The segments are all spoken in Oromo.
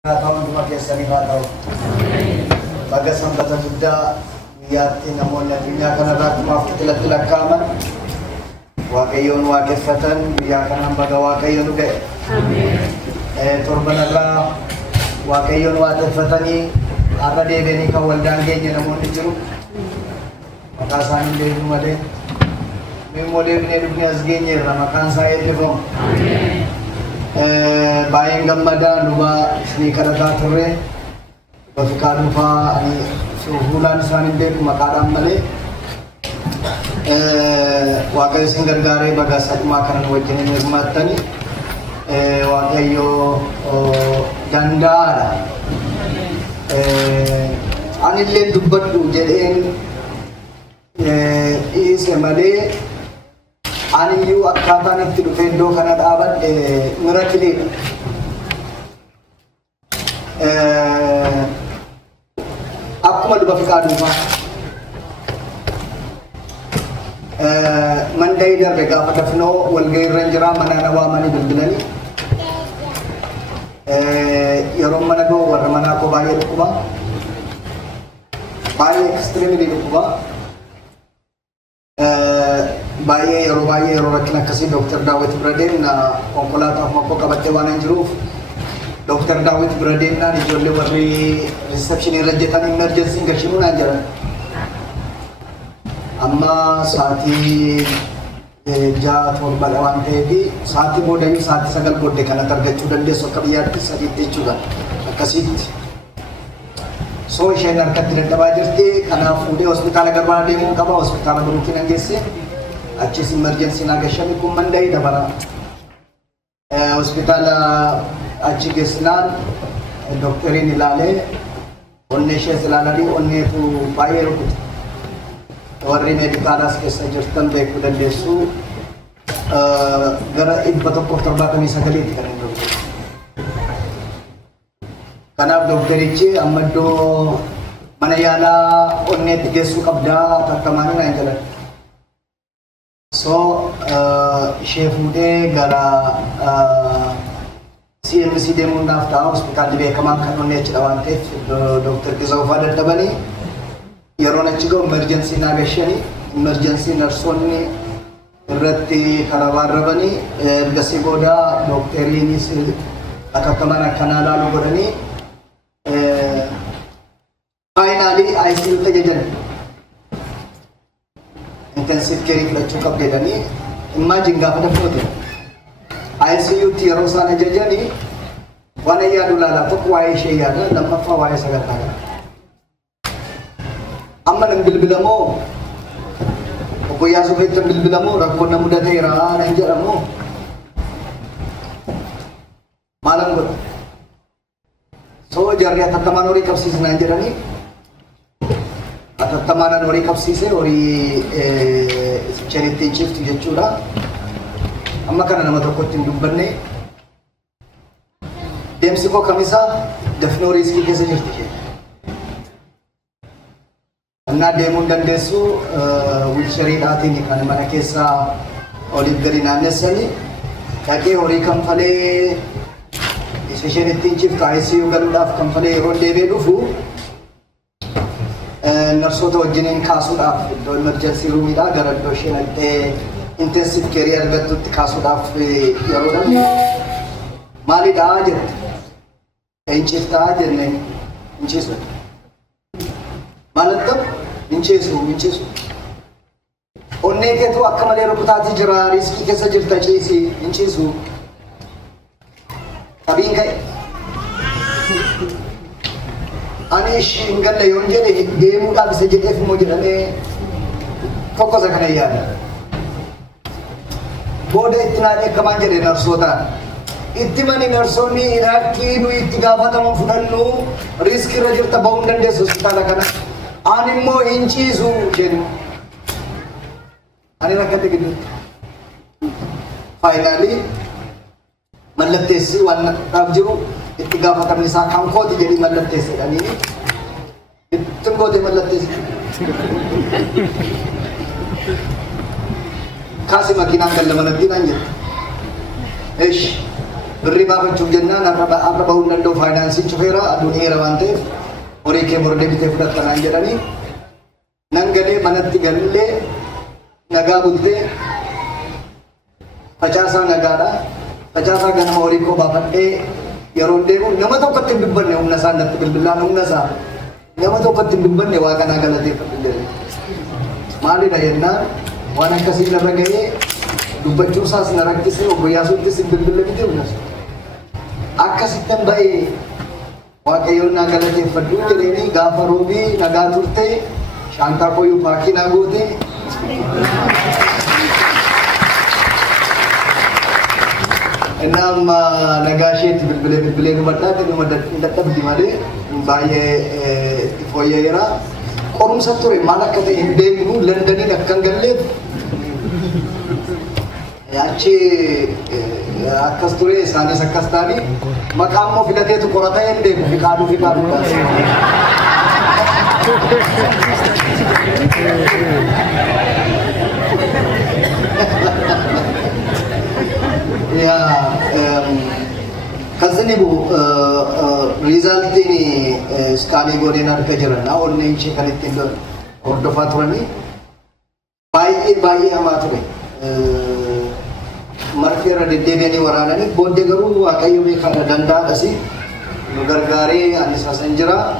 Tahun cuma biasa nih tahu. Bagas hambatan sudah niyatin namun dunia kana rat maaf tilak kaman. Wakayon wakifatan biya kana baga wakayon ude. Amin. Torbanalla wakayon wakifatani ada de beni ka waldange je namun dijiru. Makasan de dumade. Me model ne dunia zgenye ramakan saya defo. Amin. Bayang gamada luba sini karata turre bafika lupa ani suhulan sanin de makadam male wakai singgar gare bagasat makanan wajin nirmatani wakayo jandara ani le dubbat du jeden is male ani yu akkatan itti dhufeddoo kana dhaaban mirakilii akkuma luba fiqaa duuba mandai darbe gaafa dafnoo walgahiirra jira mana nawaamanii bilbilanii yeroo mana ga'u warra manaa koo baay'ee dhukkuba baay'ee ekstreemilii dhukkuba baay'ee yeroo rakkina akkasii Dr. Daawit Biradeen konkolaataaf makkoo qabattee waan hin jiruuf Dr. Daawit Biradeen ijoollee warri receptionii irra jetan emergency gashinuu naan jedhan amma sa'aatii 6-7 waan ta'eef sa'aatii boodayyuu sa'aatii 9 booddee kanatti argachuu dandeessu akka biyyaatti sadiitti jechuudha akkasitti soo isheen harkatti dadhabaa jirti kanaaf fuudhee hospitaala garbaa deemuu qaba hospitaala Buruukiin hangeesse achis emergency nagashami kun mandai dabara hospitaala achi geessinaan doktoriin ilaalee onnee ishees ilaalanii onneetu baay'ee rukute warri meedikaalaas keessa jirtan beekuu dandeessu gara 179 kan hin jiru. Kanaaf doktorichi amma iddoo mana yaalaa onneetti geessuu qabdaa takkamaanii naan jedhan. So ishee fuudhee gara CMC deemuudhaaf ta'a hospitaalli beekamaan kan onnee achidha waan ta'eef Dr. Gizaufaa daddabanii yeroo achi ga'u emergency naagashanii emergency narsoonni irratti karaa baarrabanii ergasii booda doktoriinis akkaatamaan akkanaa ilaaluu godhanii faayinaalii ICU tajaajila intensive care fudhachuu qabdeedhanii imagine gaafa dafnoote ICU tti yeroo isaan ajajanii waan yaadu laalaa tokko waa'ee ishee yaada lammaffaa waa'ee sagantaa gara amma nan bilbilamoo obbo Iyyaasuu feetan bilbilamoo rakkoon na mudateera nan jedhamoo maalan godha soo jarri atattamaan horii qabsiisnaan jedhanii atattamaan horii qabsiise horii chanitti chifti jechuudha amma kana nama tokkotti hin dubbanne deemsi koo kamisaa dafnoo riiskii keessa jirti ishee annaa deemuu dandeessu wiilshariidhaatiin kan mana keessaa oliif gadi naannessanii dhaqee horii kanfalee isheen ittiin chiftu ICU galuudhaaf kanfalee yeroo deebi'ee dhufu narsoota wajjiniin kaasuudhaaf iddoo emergency ruumiidhaa gara iddoo isheen dhaqxee intensive care argattutti kaasuudhaaf yeroo dhabne maalidhaa jette hinciftaa jenne hinciisu maalatta hinciisu onnee keetu akka malee rukutaatii jira riiskii keessa jirta ciisi hinciisu qabiin ka'e ani hin galle yoon jedhe deemuudhaaf isa jedheef immoo jedhamee tokkosa kana yaada booda itti naadhee akkamaan jedhe narsootaan itti mani narsoonni inaarkii nuyi itti gaafataman fudhannu riiskii irra jirta ba'uu hin dandeessu hospitaala kana ani immoo hin ciisu jennu ani rakkate gidduutti faayinaalii mallatteessi waan dhaaf jiru itti gaafatamni isaa kan kooti jedhii mallatteessedhanii ittiin goote mallatteessi kaasi makiinaan gallamanattiin an jette eesh birrii baafachuuf jennaan arra bahuu hin danda'u faayinaansiin cufeera aduun eera waan ta'eef horii kee bordee bitee fudhattanaan jedhanii nan galee manatti gallee nagaa bultee facaasaa nagaadha. Facaasaa ganama horii koo baafadhee yeroo deemu nama tokkotti hin dubbanne humna isaa natti bilbilaan humna isaa nama tokkotti hin dubbanne waaqanaa galateeffadhu jedhe. Maalidha jennaan waan akkasii narra gahee dubbachuu isaas na rakkisee obbo Iyyaasuuttis hin bilbille miti humnas. Akkasittan ba'ee waaqayyoon naa galateeffadhu jedheenii gaafa roobii nagaa turte shaantaa kooyyuu paakii naa goote. Enam nagaasheetti bilbilee numadhaa numa dadhabdi malee baay'ee itti fooyya'eera. Qorumsa ture maal akka ta'e hin beeknu Londaniin akkan galleef achi akkas ture isaanis akkas ta'anii maqaa immoo filateetu qorata hin beeku fiqaaduu ya kasini bu result ini sekali godin harga jalan awal nih cek kali tinggal order faturani bayi amat re marfira di deveni warana ni bode garu akayu be kada danda kasi gargare anisa senjera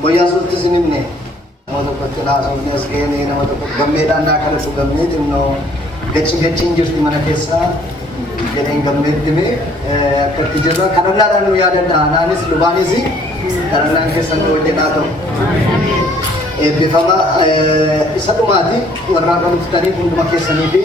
boya sulti sini ne nama tu kecela soalnya segini nama tu gamme danda kada tu gamme timno gacing just di mana kesa jadi gamme dime kerti jera karena danu ya ada ananis lubani sih karena kesa tu jadi nato bifama satu mati warna kamu tadi pun cuma kesa ni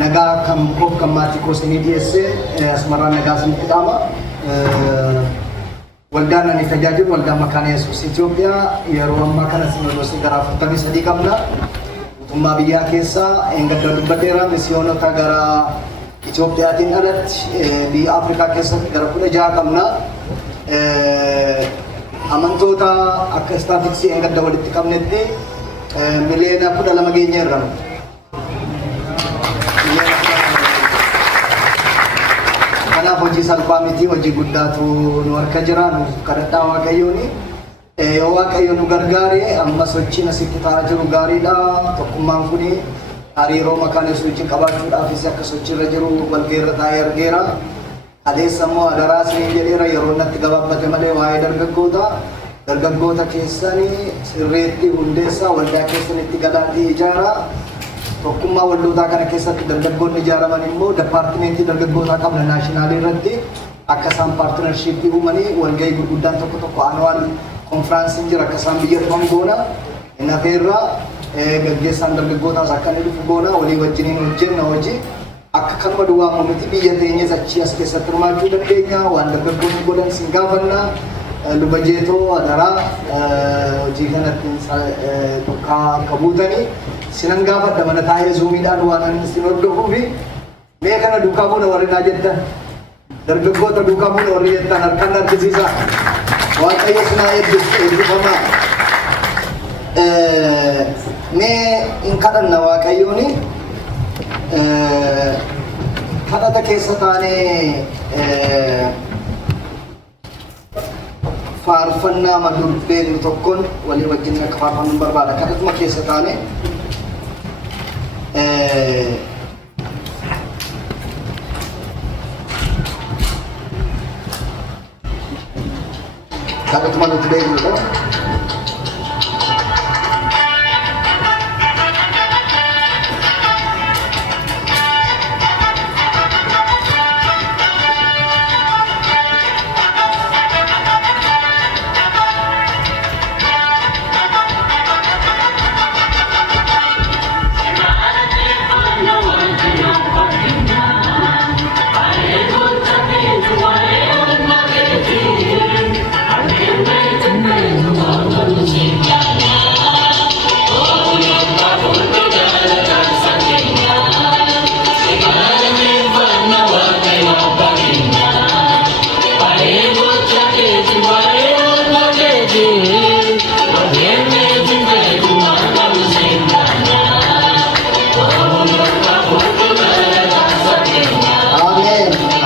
naga kam mati kos ini dia se asmara naga sini pertama waldana ni tajajud walda makana Yesus Ethiopia ya ruang makana sini segara tadi sedikamna Tumma biyya keessa engadda dubbateera misiyoona gara Itoophiyaatiin alatti biyya Afrikaa keessatti gara 16 qabna. Amantoota akka istaatiksii engadda walitti qabnetti miliyoona 12 geenyeerra. Kanaaf hojii salphaa miti hojii guddaatu nu harka jira nu kadhadhaa Waaqayyooni. Waaqayyo nu gargaare amma sochiin asitti ta'aa jiru gaariidha. Tokkummaan kuni hariiroo maqaan Yesuus qabaachuudhaafis akka sochiirra jiru walgeerra taa'ee argeera. Adeessa immoo adaraa isin jedheera yeroo natti gabaabbate malee waa'ee dargaggoota keessanii sirreetti hundeessaa waldaa keessanitti galaatii ijaara. Tokkummaa waldootaa kana keessatti dargaggoonni ijaaraman immoo departimentii dargaggootaa qabna naashinaali irratti akka isaan paartinarshiippii uumanii walgahii gurguddaan tokko anuwaal konfiraansiin jira akka isaan biyya dhufan goona inni hafeerraa gaggeessaan dargaggootaas akka inni dhufu goona walii wajjiniin hojjenna hojii akka kanuma duwwaa miti biyya teenyes achii as keessatti hirmaachuu dandeenya waan dargaggoonni godhan sin gaafanna luba jeetoo adaraa hojii kanatti tokkaa qabuutanii sinan gaafadha mana taa'ee zuumiidhaan waan ani isin hordofuu fi mee kana duukaa buuna warri naa jettan dargaggoota duukaa buuna warri jettan harkaan argisiisa. Waaqayyo sinaa eebbifama. Mee hin kadhanna Waaqayyooni kadhata keessa taanee faarfannaa madubbeen tokkoon walii wajjin akka faarfannu barbaada. Kadhatuma keessa taanee Kata teman itu deh gitu.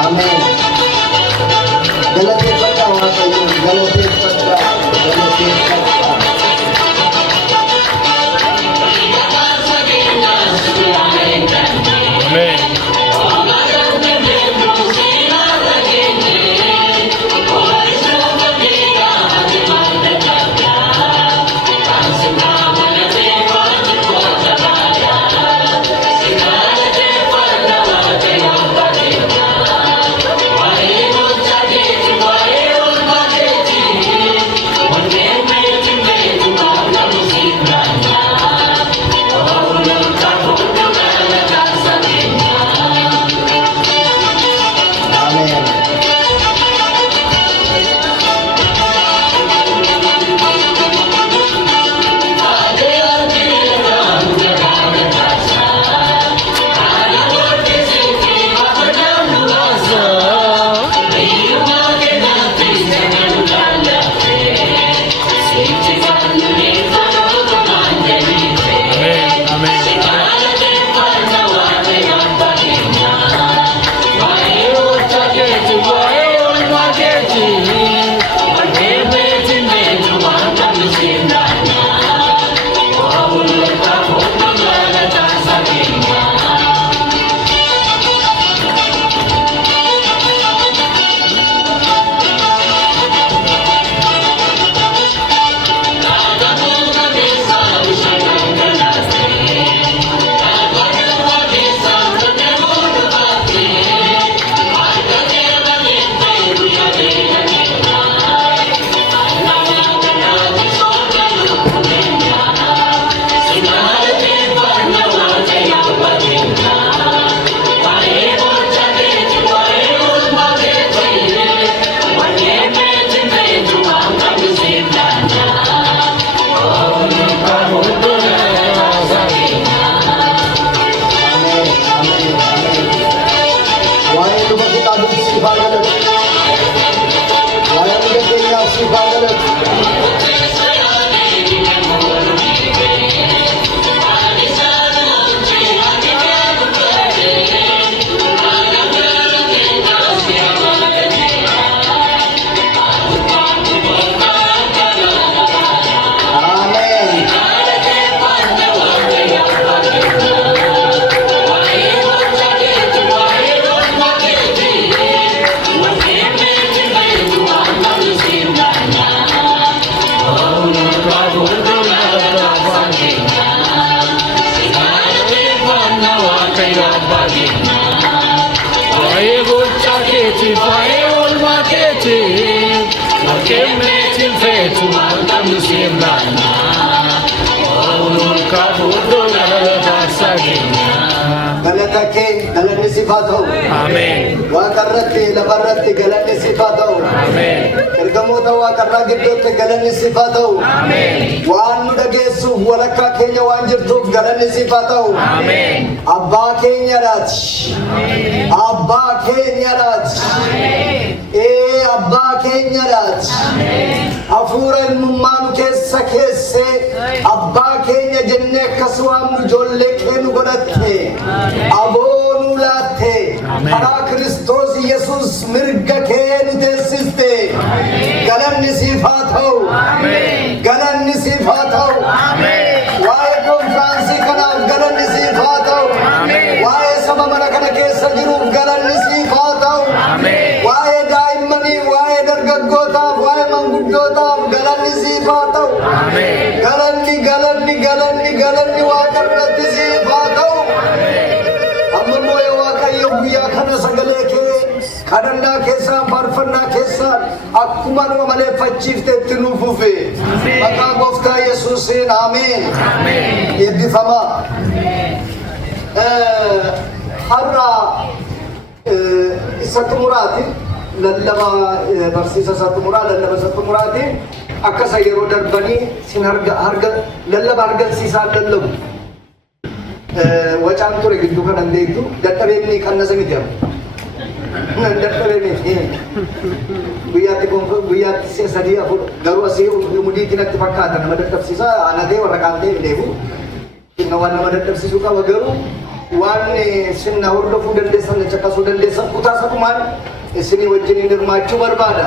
Amin. galanni sifatau. Amen. Wakarratti labarratti galanni sifatau. Amen. Ergamoota waaqarraa gidduutti galanni sifatau. Amen. Waan nu dhageessuuf walakkaa keenya waan jirtuuf galanni sifatau. Amen. Abbaa keenyadhaati. Abbaa keenyadhaati. Abbaa keenyadhaati. Hafuura ilmummaa nu keessa keessee abbaa keenya jennee akkas waamnu ijoollee kee nu godhatte. Aboo nu laatte. Karaa Kiristoos Yesuus mirga kee nu teessiste. Galanni siif haa ta'u. Galanni siif haa ta'u. Waa'ee konfiraansii kanaaf galanni siif haa ta'u. Waa'ee saba mana kana keessa jiruuf galanni siif haa ta'u. Waa'ee daa'immanii, waa'ee dargaggootaaf, waa'ee manguddootaaf galanni siif haa ta'u. Galanni Waaqa biratti siif haa ta'u. Amma immoo yaa Waaqayyo guyyaa kana sagalee kee kadhannaa keessaan faarfannaa keessaan akkuma nama maleeffachiiftetti nu fufe. Maqaa Gooftaa Yesuusiin ameen. Eebbifamaa. Har'a isa xumuraati. Lallaba barsiisa isa xumuraa, lallaba isa xumuraati. Akkasa yeroo darbanii sin lallaba argamsiisaan lallabu. Wacaan ture gidduu kanan beektu dadhabeenni qannasa miti amma. Dadhabeenni guyyaatti sadii afur garuu asii umudiitti natti fakkaata nama dadhabsiisa anatee warra qaamtee hin deebi'u. Waan nama dadhabsiisuu qaba garuu waan sinna hordofuu dandeessan, caqasuu dandeessan kutaa sakumaan isinii wajjin hirmaachuu barbaada.